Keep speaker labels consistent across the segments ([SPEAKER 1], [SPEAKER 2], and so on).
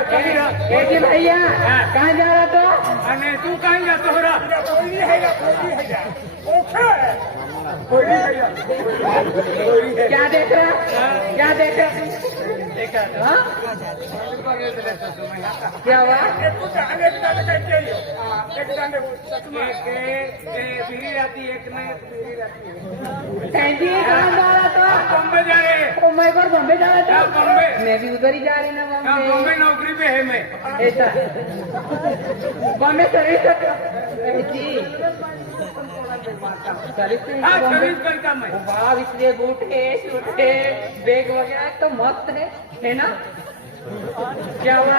[SPEAKER 1] लेकिन भैया
[SPEAKER 2] हाँ।
[SPEAKER 1] कहाँ जा रहा तो?
[SPEAKER 2] हाँ, अरे तू कहाँ जा
[SPEAKER 3] तो रहा कोई नहीं कोई नहीं है। है।
[SPEAKER 1] क्या देख रहा? क्या देख रहा? क्या
[SPEAKER 2] बॉम्बे जा रहे
[SPEAKER 1] तो मैं एक बॉम्बे जा रहा था
[SPEAKER 2] बॉम्बे
[SPEAKER 1] मैं भी उधर ही जा रही ना बॉम्बे
[SPEAKER 2] नौकरी पे है मैं
[SPEAKER 1] ऐसा बॉम्बे सर्विस जी बाब इसलिए बूटे छूटे बैग वगैरह तो मस्त है है ना क्या हुआ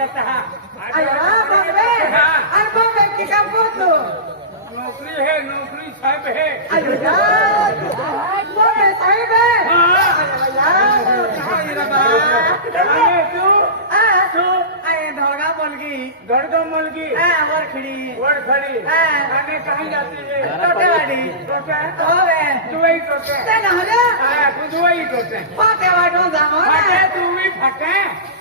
[SPEAKER 2] जाता है
[SPEAKER 4] पूछो
[SPEAKER 2] नौकरी है नौकरी साहब है।
[SPEAKER 4] अय्या है।
[SPEAKER 2] हाँ। तू? तू?
[SPEAKER 4] अरे धोगा बोल गई।
[SPEAKER 2] गड़गो मलगी
[SPEAKER 4] वरखड़ी
[SPEAKER 2] खड़ी।
[SPEAKER 4] हाँ।
[SPEAKER 2] आने कहीं जाती है
[SPEAKER 4] टोटेवाड़ी
[SPEAKER 2] टोटे
[SPEAKER 4] होवे
[SPEAKER 2] दुबई टोटे
[SPEAKER 4] तेन हो जा
[SPEAKER 2] हाँ दुबई टोटे
[SPEAKER 4] पाके वाटो जामो।
[SPEAKER 2] फटे तू भी फटे।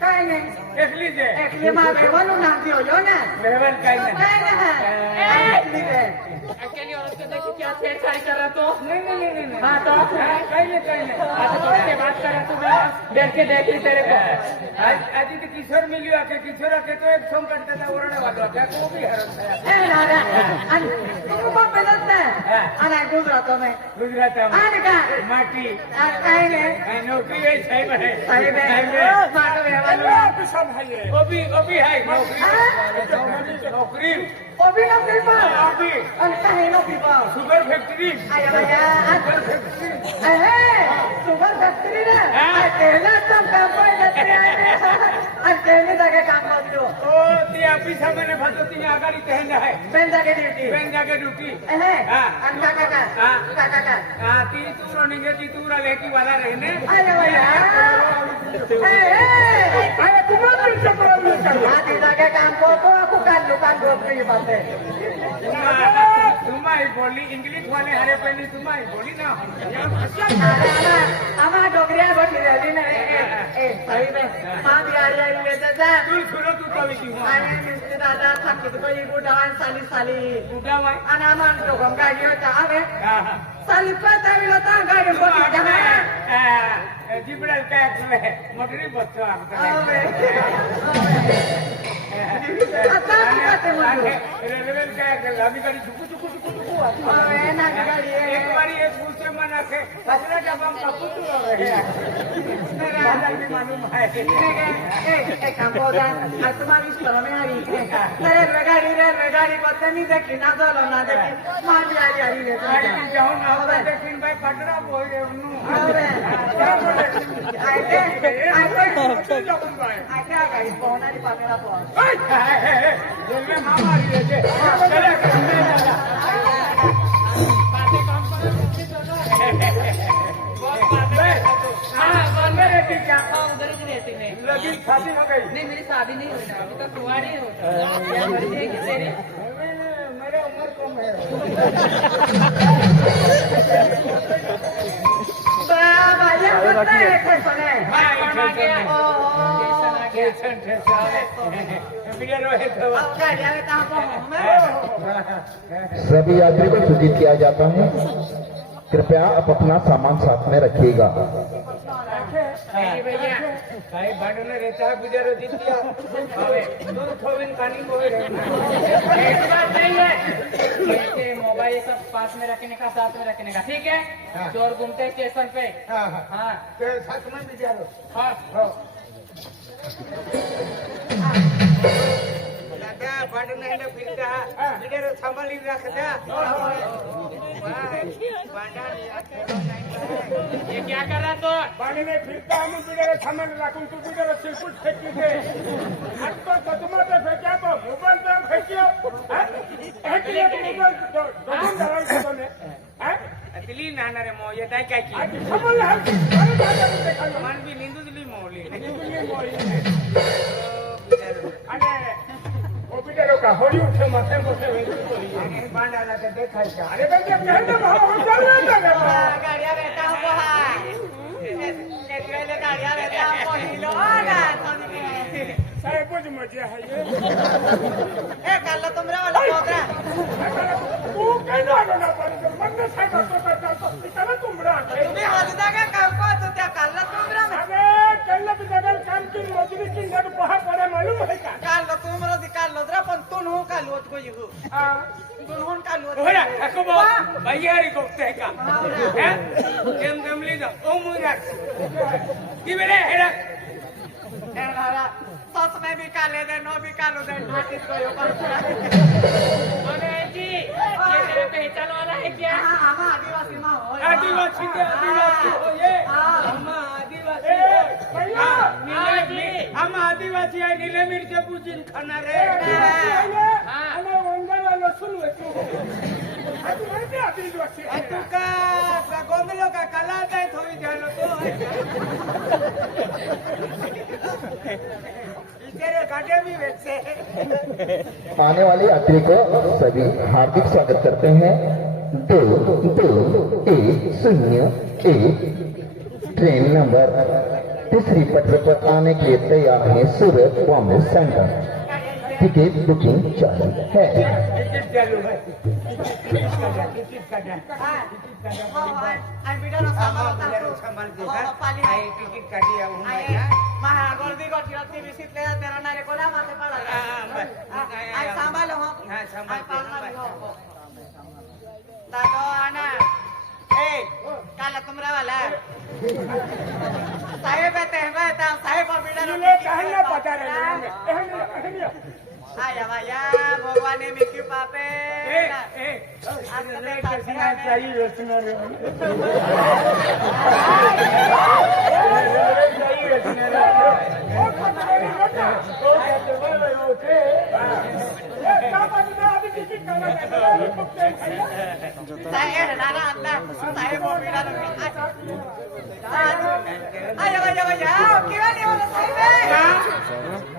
[SPEAKER 4] कहीं नहीं
[SPEAKER 2] एकली છે
[SPEAKER 4] એકલી માં બેવાનું નામ થયો જો ને
[SPEAKER 2] લેવલ કઈ નહીં
[SPEAKER 4] કઈ ને એકલી છે
[SPEAKER 1] अकेली औरत को देखिए क्या छेड़छाड़ी कर रहा तो
[SPEAKER 2] નહીં નહીં નહીં નહીં
[SPEAKER 1] हाँ तो
[SPEAKER 2] કઈ નહીં કઈ નહીં
[SPEAKER 1] आज तो से बात कर रहा तू मैं देख के देख ली तेरे को
[SPEAKER 2] આજ આજે તો કિશોર મિલ્યો આખે કિશોર આખે તો એક સોંગ કરતા હતા ઓરડા વાગવા આખે કો બી હરમ થયા
[SPEAKER 4] એ દાદા અને તું કોણ પેદત ને અને ગુજરાતો મેં
[SPEAKER 2] ગુજરાતમાં
[SPEAKER 4] અને કા
[SPEAKER 2] માટી
[SPEAKER 4] આ કઈ ને
[SPEAKER 2] આ નોકરી એ સાહેબ હે
[SPEAKER 4] સાહેબ માટો રહેવાનું
[SPEAKER 3] સબ
[SPEAKER 4] अभी अभी
[SPEAKER 2] है नौकरी
[SPEAKER 4] अभी नौकरी
[SPEAKER 2] पर अभी
[SPEAKER 4] अच्छा है नौकरी पर sugar factory sugar factory sugar factory ना अकेला सब काम पर करते
[SPEAKER 2] हैं अकेले जाके काम करते हो तो ती ऑफिस
[SPEAKER 4] है मैंने फसो
[SPEAKER 2] ती आगारी तहन
[SPEAKER 4] है
[SPEAKER 2] बेन
[SPEAKER 4] जाके ड्यूटी बेन
[SPEAKER 2] जाके
[SPEAKER 4] ड्यूटी हां
[SPEAKER 2] अंका काका काका काका हां ती तू रोनेंगे ती
[SPEAKER 4] तू रहने की वाला
[SPEAKER 3] रहने अरे भैया आज इधर
[SPEAKER 4] के काम को तो दुकान दुकान रोक के ये बात है
[SPEAKER 2] तुम्हारी बोली इंग्लिश वाले हरे पहले तुम्हारी बोली ना.
[SPEAKER 4] हमारा डोगरिया बोल रही ना सही में माँ बिहार ले जाता
[SPEAKER 2] तू सुनो तू कभी क्यों
[SPEAKER 4] आणि मिस्टर दादा थकीत पहिली
[SPEAKER 2] गुडावान साली
[SPEAKER 4] साली गुडावान आणि आम्हाला दोघं गाडी होता
[SPEAKER 2] हवे साली पता विलो गाडी बोलू ಜಿಬಿಡಲ್
[SPEAKER 4] ಕಾಯಕ್ವೆ
[SPEAKER 2] ಮೊಟ್ರಿ ಬಚ್ಚು रेलवेल क्या कर अभी गाड़ी झुकू
[SPEAKER 4] झुकू झुकू झुकू
[SPEAKER 2] एक बार एक पूछे मन से फसले जब हम कपू तो रहे मालूम है।
[SPEAKER 4] तुम्हारी स्टोर में आ रही रेलवे गाड़ी रेलवे
[SPEAKER 2] गाड़ी बदतनी देखी ना दो ना देखी। मान जा रही है जाऊँ ना देखी भाई
[SPEAKER 1] नहीं मेरी शादी नहीं हुई ना अभी तक कुंवारी हो है तेरी
[SPEAKER 2] मेरे उम्र कम है
[SPEAKER 5] सभी यात्रियों को सूचित किया जाता है कृपया आप अपना सामान साथ में रखिएगा
[SPEAKER 2] रहता है
[SPEAKER 1] पास में रखने का साथ में रखने का ठीक है? हाँ। चोर घूमते स्टेशन पे।
[SPEAKER 2] हाँ, हाँ,
[SPEAKER 1] हाँ।
[SPEAKER 2] में
[SPEAKER 1] हाँ।
[SPEAKER 2] ये क्या कर रहा तो?
[SPEAKER 3] पानी में फिरता हूँ बिगड़े सामान रखूँ तू बिगड़े सिरकुट फेंकी दे हट तो सचमा
[SPEAKER 2] पे फेंका तो? मो ये ताई काय की
[SPEAKER 3] समोर हर हर भाजा मुते खालो
[SPEAKER 2] मन भी निंदु दिली मोली
[SPEAKER 3] निंदु दिली मोली अरे ओ बिचारो का होली उठे माथे बसे
[SPEAKER 2] वेंदु बोली अरे बांडा ला ते देखा का
[SPEAKER 3] अरे बेटे अपने हंडा भाव हम चल रहे थे गाड़िया
[SPEAKER 4] बैठा हुआ है। लेके ले गाड़िया बैठा मोली लो। हाँ,
[SPEAKER 3] ना तो सारे कुछ
[SPEAKER 4] मज़े है ये। ए कर
[SPEAKER 3] लो तुमरा वाला पोकरा तू कहना ना पर मन से कर त्याला तुंबडा
[SPEAKER 4] तुम्ही हजदा का कावपाच त्या कालला तुंबडा
[SPEAKER 3] अगे कल्ल बिदगल काम की मजली की नड पहा पडे मालूम है का
[SPEAKER 4] काल तुमरो दी काल नदरा पण तुन हो काल होत गोई
[SPEAKER 3] हो
[SPEAKER 4] तुन होन काल होत
[SPEAKER 2] होरा अको बा भैयारी कोते का हैं केम दमली जा ओ मुरा की बेरे
[SPEAKER 4] हेरा हेरा सस में भी काले दे नो भी कालो दे नाटिस गोई हो पर
[SPEAKER 2] अरे पहचान वाला है क्या
[SPEAKER 4] हां हां आदिवासी मा हो
[SPEAKER 2] आदिवासी के आदिवासी हो ये हम आदिवासी
[SPEAKER 3] ए, भैया!
[SPEAKER 2] हम आदिवासी है नीले मिर्च पूजिन खाना रे
[SPEAKER 3] हाँ अरे वंगला लो सुन ले तू आज मैं आती जो अच्छी
[SPEAKER 2] आ तू का का गोमलो का कला दे थोड़ी जानो तो तेरे गाड़े भी वैसे
[SPEAKER 5] आने वाले यात्री को सभी हार्दिक स्वागत करते हैं। दो दो, एक, शून्य, एक। ट्रेन नंबर तीसरी पटरी पर आने के लिए तैयार है सूरत बॉम्बे सेंटर। टिकट बुकिंग चालू है
[SPEAKER 2] टिकट चालू है टिकट का जा
[SPEAKER 4] हो आणि बिडा नो सामान
[SPEAKER 2] सामान
[SPEAKER 4] हो पाली
[SPEAKER 2] आई टिकट काटी आऊं
[SPEAKER 4] आय महा गर्दी गठी रत्ती बिसितले तेरा नारे कोला माते पडा आय सांभाळ हो
[SPEAKER 2] हाँ, सांभाळ.
[SPEAKER 4] आय पालना हो दादो आना ए काला तुमरा वाला साहेब येते हेंगा साहेब और बिडा
[SPEAKER 3] ले कहना पता Haya
[SPEAKER 4] vaya, Bogwane mi que papel. Eh,
[SPEAKER 2] eh. Hasta
[SPEAKER 4] que
[SPEAKER 3] ha traído el señor.
[SPEAKER 4] Saya nak anda, saya mau bilang Ayo, ayo, ayo, kira ni orang saya.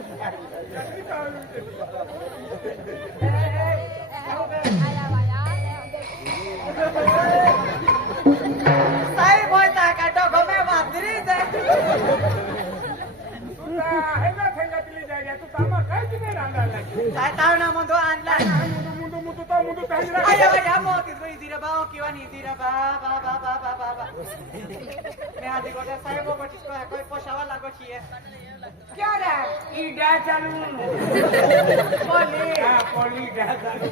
[SPEAKER 4] Saya tahu nama tu anda. Ayo ayo mau tidur di dira bawa kiwan di dira ba ba ba ba ba ba ba. मैं हाथी को saya mau बचिस को कोई पोशावा लागो छिए क्या रे
[SPEAKER 2] ईडा चालू
[SPEAKER 4] पोली
[SPEAKER 2] हाँ पोली डा चालू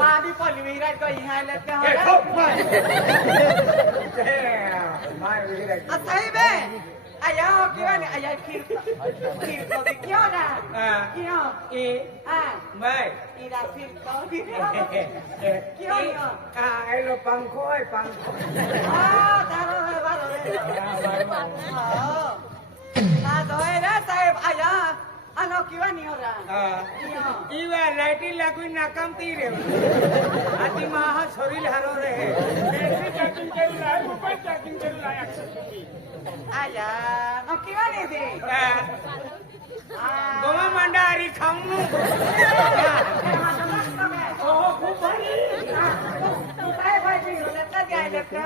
[SPEAKER 4] मां भी पोली विराट को यहाँ लेते हो
[SPEAKER 2] ए
[SPEAKER 4] ना
[SPEAKER 2] ठोक मार ए मार विराट
[SPEAKER 4] सही में आया किwan आया फिर फिर को भी क्यों ना
[SPEAKER 2] हाँ
[SPEAKER 4] allá o qué van
[SPEAKER 2] allá kirto kirto de qué hora
[SPEAKER 4] ah qué no y ah
[SPEAKER 2] mai y la kirto qué
[SPEAKER 4] hora ah
[SPEAKER 3] el lo
[SPEAKER 4] panco
[SPEAKER 3] el panco ah
[SPEAKER 4] taro de varo de ah
[SPEAKER 3] taro de varo de ah taro de varo
[SPEAKER 4] de ಇವ ಲೈಟಿ ಲಗು ನಕಂತಿ ರೇ ಅತಿ
[SPEAKER 3] ಮಾಹ ಸೊರಿಲ್
[SPEAKER 4] harrow
[SPEAKER 3] ರೇ ಬೇಸಿ ಚಾಕಿಂಗ್
[SPEAKER 2] ಚಲ್ಲ ಮುಪೈ ಚಾಕಿಂಗ್ ಚಲ್ಲ
[SPEAKER 5] ಅಲ್ಲ ಮಕ್ಕಿವನೇ they Goa
[SPEAKER 2] માંડા
[SPEAKER 5] હરી ખાવું ભાઈ ભાઈ લગતા જાય
[SPEAKER 2] લગતા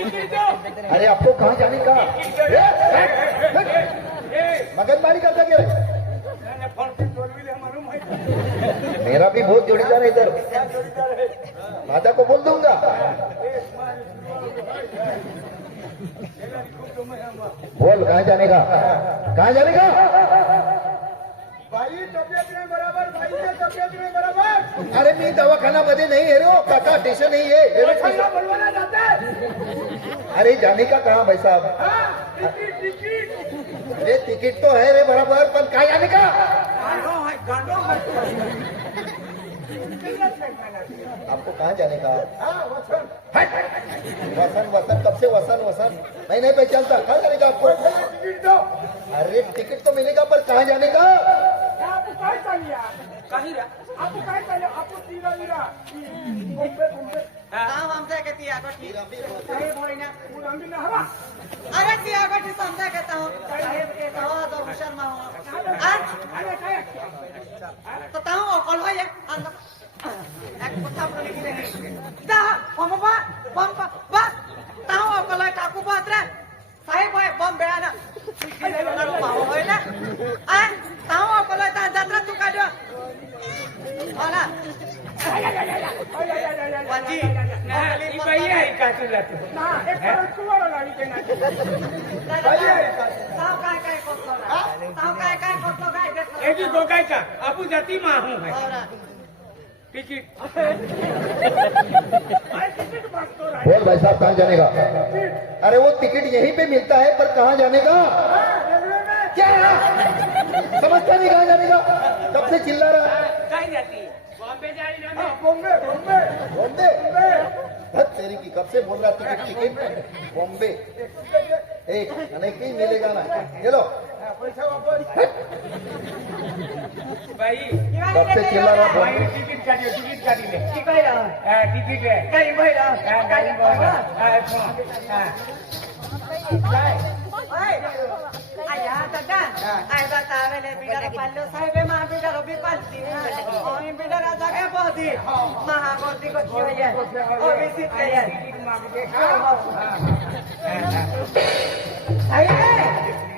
[SPEAKER 5] अरे आपको कहा जाने का? मगजमारी करता क्या मेरा भी बहुत जोड़ीदार है इधर। माता को बोल दूँगा। बोल कहा जाने का? कहा जाने का?
[SPEAKER 3] भाई तबियत में बराबर भाई तबियत में बराबर।
[SPEAKER 5] अरे मैं दवाखाना मध्ये नहीं है रो काका स्टेशन नहीं है। अरे जाने का कहा भाई साहब? अरे टिकट तो है रे बराबर पर कहा जाने का? आपको कहाँ जाने का? वसन वसन कब से वसन वसन मैं नहीं पहचानता। कहाँ जाने का आपको? अरे टिकट तो मिलेगा पर कहाँ जाने का?
[SPEAKER 4] आपको आपको हम
[SPEAKER 3] हमसे कहती है आगोटी
[SPEAKER 4] अरे भाई ना अरे ती आगोटी तो हमसे कहता हूँ साहेब कहता हूँ
[SPEAKER 3] तो हुसैन
[SPEAKER 4] माँ हूँ तो ताऊ कल भाई এক কথা বলে দিলে দা পম্পা পম্পা বা তাও অকলে কাকু পাত্রে সাহেব হয় বম বেড়া না পাওয়া হয় না আর তাও অকলে তার যাত্রা চুকা দিও
[SPEAKER 2] না 关机。बाई जाती माहू है टिकट
[SPEAKER 5] बोल भाई साहब कहाँ जाने का अरे वो टिकट यहीं पे मिलता है पर कहाँ जाने का? क्या? समझता नहीं कहाँ जाने का? कब से चिल्ला रहा है?
[SPEAKER 2] कहीं जाती है? बॉम्बे जा रही
[SPEAKER 3] है। हाँ, बॉम्बे।
[SPEAKER 5] बॉम्बे? बॉम्बे। तेरी की? कब से बोल रहा टिकट टिकट। बॉम्बे। एक अनेक ही मिलेगा ना। चलो
[SPEAKER 2] भाई
[SPEAKER 5] कब से चिल्ला रहा बॉम्बे?
[SPEAKER 2] टिकट काटियो टिकट काटी ले। टिकट है।
[SPEAKER 4] कहीं भाई रहा कहीं भाई रहा आया तगा आया तावेले बिगड़ा पल्लो साहेब मां बिगड़ा बिपा
[SPEAKER 2] बेटा राजा के
[SPEAKER 4] को छोड़ और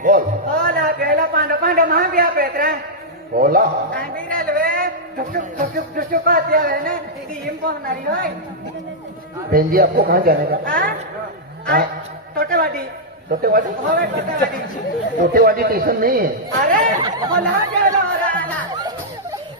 [SPEAKER 5] बोल।
[SPEAKER 4] ओला गेला महा बोला। ना? हिम होय
[SPEAKER 5] बहन जी आपको कहाँ जाने का?
[SPEAKER 4] हाँ।
[SPEAKER 5] टोटेवाडी।
[SPEAKER 4] टोटेवाडी?
[SPEAKER 5] टोटेवाडी। स्टेशन नहीं है।
[SPEAKER 4] अरे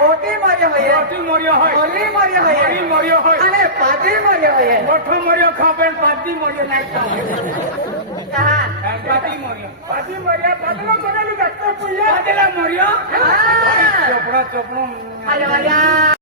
[SPEAKER 2] મોટી
[SPEAKER 4] મર્યો હોય મોટી મર્યો
[SPEAKER 2] હોય. મોરી મર્યો હોય
[SPEAKER 4] મોરી મર્યો હોય. અને પાદી
[SPEAKER 2] મર્યો
[SPEAKER 4] હોય
[SPEAKER 2] મોઠો મર્યો ખાવે પાદી મર્યો
[SPEAKER 3] નાખતા હા.
[SPEAKER 2] પાદી મર્યો
[SPEAKER 3] પાદી મર્યા પાદલો કોને લગાતો પુલ્યા
[SPEAKER 2] મર્યો
[SPEAKER 4] હા. ચોપડો